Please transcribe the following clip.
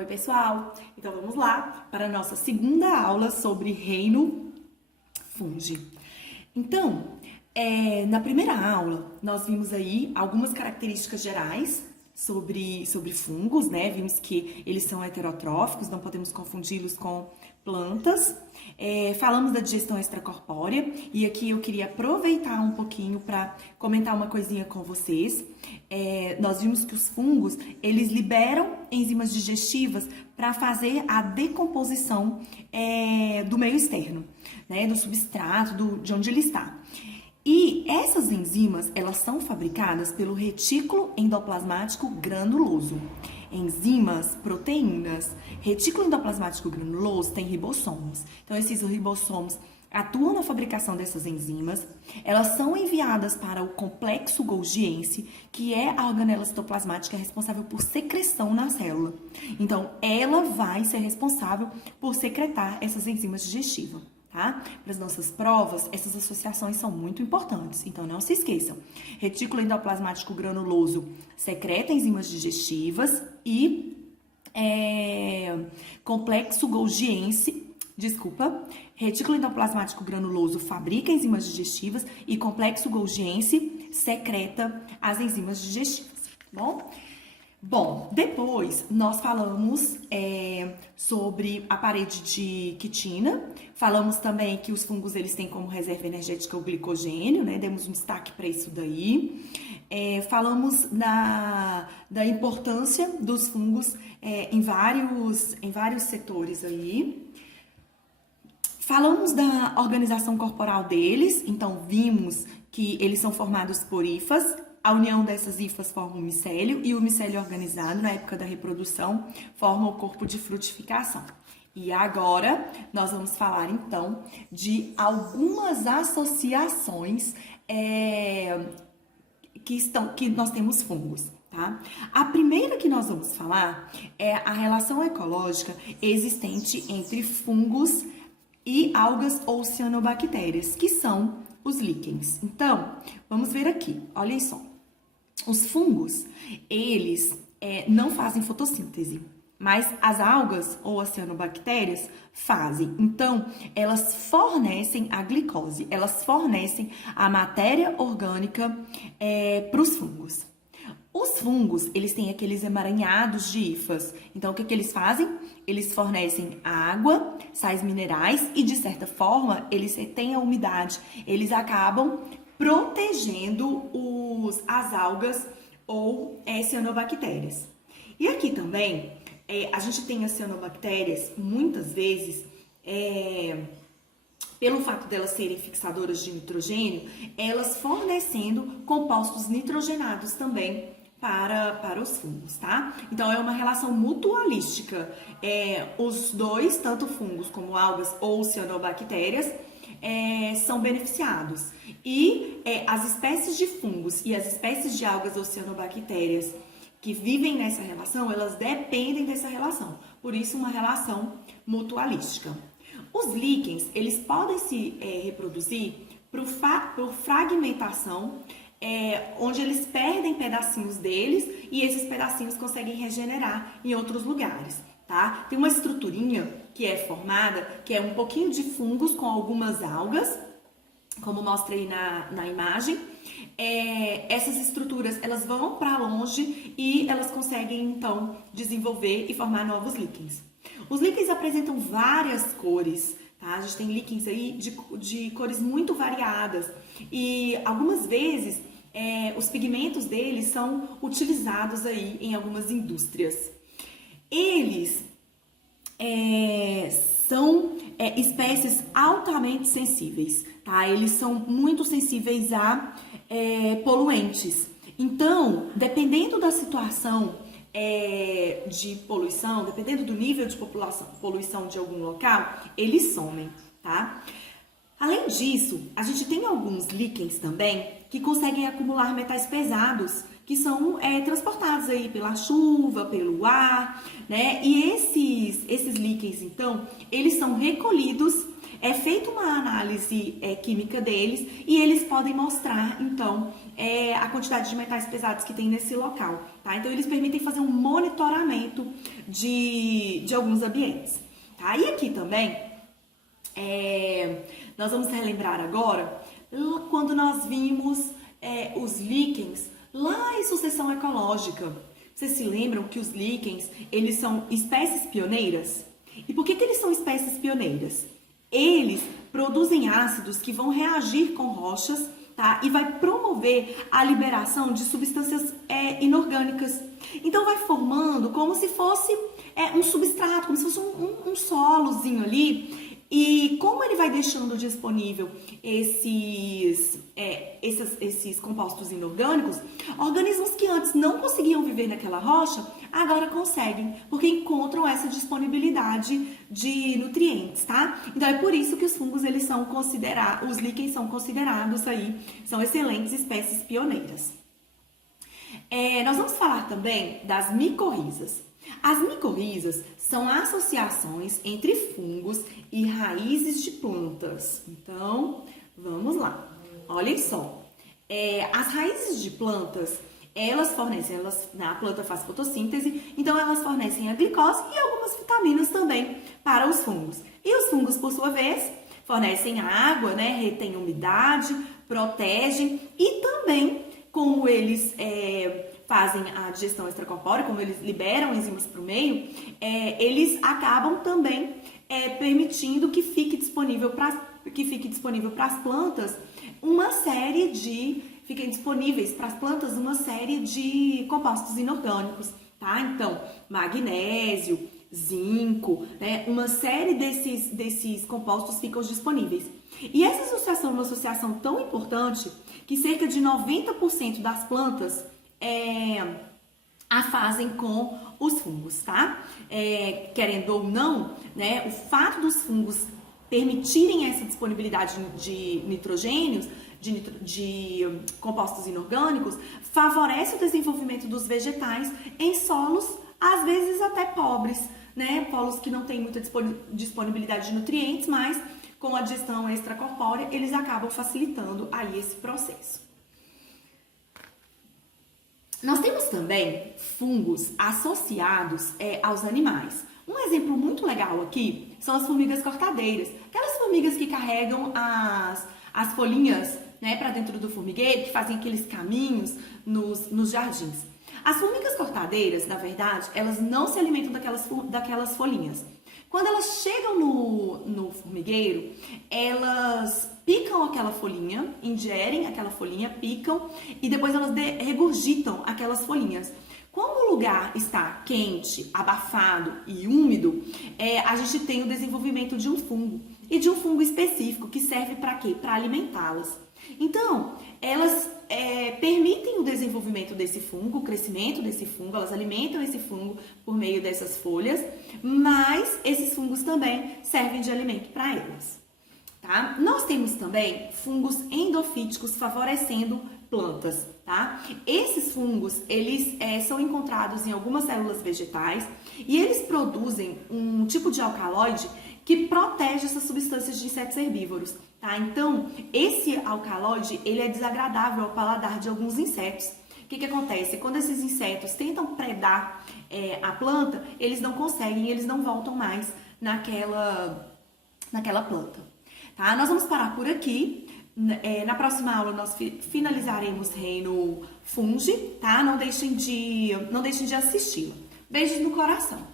Oi, pessoal! Então vamos lá para a nossa segunda aula sobre reino fungi. Então, na primeira aula, nós vimos aí algumas características gerais sobre fungos, né? Vimos que eles são heterotróficos, não podemos confundi-los com plantas. Falamos da digestão extracorpórea e aqui eu queria aproveitar um pouquinho para comentar uma coisinha com vocês. Nós vimos que os fungos, eles liberam enzimas digestivas para fazer a decomposição do meio externo, né? Do substrato, de onde ele está. E essas enzimas, elas são fabricadas pelo retículo endoplasmático granuloso. Enzimas, proteínas. Retículo endoplasmático granuloso tem ribossomos. Então, esses ribossomos atuam na fabricação dessas enzimas. Elas são enviadas para o complexo golgiense, que é a organela citoplasmática responsável por secreção na célula. Então, ela vai ser responsável por secretar essas enzimas digestivas. Tá? Para as nossas provas, essas associações são muito importantes, então não se esqueçam. Retículo endoplasmático granuloso secreta enzimas digestivas e complexo golgiense, retículo endoplasmático granuloso fabrica enzimas digestivas e complexo golgiense secreta as enzimas digestivas, Bom, depois nós falamos sobre a parede de quitina, falamos também que os fungos eles têm como reserva energética o glicogênio, né? Demos um destaque para isso daí. Falamos da importância dos fungos em vários setores aí. Falamos da organização corporal deles, então vimos que eles são formados por hifas. A união dessas hifas forma o micélio e o micélio organizado, na época da reprodução, forma o corpo de frutificação. E agora, nós vamos falar, então, de algumas associações que nós temos fungos, tá? A primeira que nós vamos falar é a relação ecológica existente entre fungos e algas ou cianobactérias, que são os líquens. Então, vamos ver aqui, olhem só. Os fungos, eles não fazem fotossíntese, mas as algas ou as cianobactérias fazem. Então, elas fornecem a glicose, elas fornecem a matéria orgânica para os fungos. Os fungos, eles têm aqueles emaranhados de hifas. Então, o que eles fazem? Eles fornecem água, sais minerais e, de certa forma, eles retêm a umidade. Eles acabam protegendo as algas ou cianobactérias. E aqui também, a gente tem as cianobactérias, muitas vezes, pelo fato delas serem fixadoras de nitrogênio, elas fornecendo compostos nitrogenados também para os fungos, tá? Então, é uma relação mutualística. Os dois, tanto fungos como algas ou cianobactérias, são beneficiados. E as espécies de fungos e as espécies de algas ou cianobactérias que vivem nessa relação, elas dependem dessa relação. Por isso, uma relação mutualística. Os líquens, eles podem se reproduzir por fragmentação, onde eles perdem pedacinhos deles e esses pedacinhos conseguem regenerar em outros lugares, tá? Tem uma estruturinha que é formada, que é um pouquinho de fungos com algumas algas, como mostra aí na imagem. Essas estruturas, elas vão para longe e elas conseguem, então, desenvolver e formar novos líquens. Os líquens apresentam várias cores, tá? A gente tem líquens aí de cores muito variadas e algumas vezes os pigmentos deles são utilizados aí em algumas indústrias. Eles são espécies altamente sensíveis, tá? Eles são muito sensíveis a poluentes. Então, dependendo da situação de poluição, dependendo do nível de poluição de algum local, eles somem, tá? Além disso, a gente tem alguns líquens também que conseguem acumular metais pesados, que são transportados aí pela chuva, pelo ar, né? E esses líquens, então, eles são recolhidos, é feita uma análise química deles e eles podem mostrar, então, a quantidade de metais pesados que tem nesse local. tá? Então, eles permitem fazer um monitoramento de alguns ambientes, tá? E aqui também, nós vamos relembrar agora quando nós vimos os líquens lá em sucessão ecológica. Vocês se lembram que os líquens, eles são espécies pioneiras? E por que eles são espécies pioneiras? Eles produzem ácidos que vão reagir com rochas, tá? E vai promover a liberação de substâncias inorgânicas. Então, vai formando como se fosse um substrato, como se fosse um solozinho ali. E como ele vai deixando disponível esses compostos inorgânicos, organismos que antes não conseguiam viver naquela rocha, agora conseguem, porque encontram essa disponibilidade de nutrientes, tá? Então é por isso que os fungos, eles são considerados, os líquens são considerados aí, são excelentes espécies pioneiras. Nós vamos falar também das micorrizas. As micorrizas são associações entre fungos e raízes de plantas. Então, vamos lá. Olhem só. As raízes de plantas, elas fornecem, a planta faz fotossíntese, então elas fornecem a glicose e algumas vitaminas também para os fungos. E os fungos, por sua vez, fornecem água, né, retêm umidade, protegem e também, como eles fazem a digestão extracorpórea, como eles liberam enzimas para o meio, eles acabam também permitindo que fique disponível para as plantas fiquem disponíveis para as plantas uma série de compostos inorgânicos, tá? Então, magnésio, zinco, né? Uma série desses compostos ficam disponíveis. E essa associação é uma associação tão importante que cerca de 90% das plantas a fazem com os fungos, tá? Querendo ou não, né, o fato dos fungos permitirem essa disponibilidade de nitrogênios, de compostos inorgânicos, favorece o desenvolvimento dos vegetais em solos, às vezes até pobres, né? Polos que não têm muita disponibilidade de nutrientes, mas com a digestão extracorpórea, eles acabam facilitando aí esse processo. Nós temos também fungos associados aos animais. Um exemplo muito legal aqui são as formigas cortadeiras. Aquelas formigas que carregam as folhinhas, né, para dentro do formigueiro, que fazem aqueles caminhos nos jardins. As formigas cortadeiras, na verdade, elas não se alimentam daquelas folhinhas. Quando elas chegam no formigueiro, elas picam aquela folhinha, ingerem aquela folhinha, picam e depois elas regurgitam aquelas folhinhas. Como o lugar está quente, abafado e úmido, a gente tem o desenvolvimento de um fungo. E de um fungo específico que serve para quê? Para alimentá-las. Então, elas permitem o desenvolvimento desse fungo, o crescimento desse fungo, elas alimentam esse fungo por meio dessas folhas, mas esses fungos também servem de alimento para elas. Tá? Nós temos também fungos endofíticos favorecendo plantas, tá? Esses fungos, eles são encontrados em algumas células vegetais e eles produzem um tipo de alcaloide que protege essas substâncias de insetos herbívoros, tá? Então, esse alcaloide, ele é desagradável ao paladar de alguns insetos. O que acontece? Quando esses insetos tentam predar a planta, eles não conseguem, eles não voltam mais naquela planta, tá? Nós vamos parar por aqui. Na próxima aula nós finalizaremos reino fungi, tá? Não deixem de assisti-la. Beijos no coração.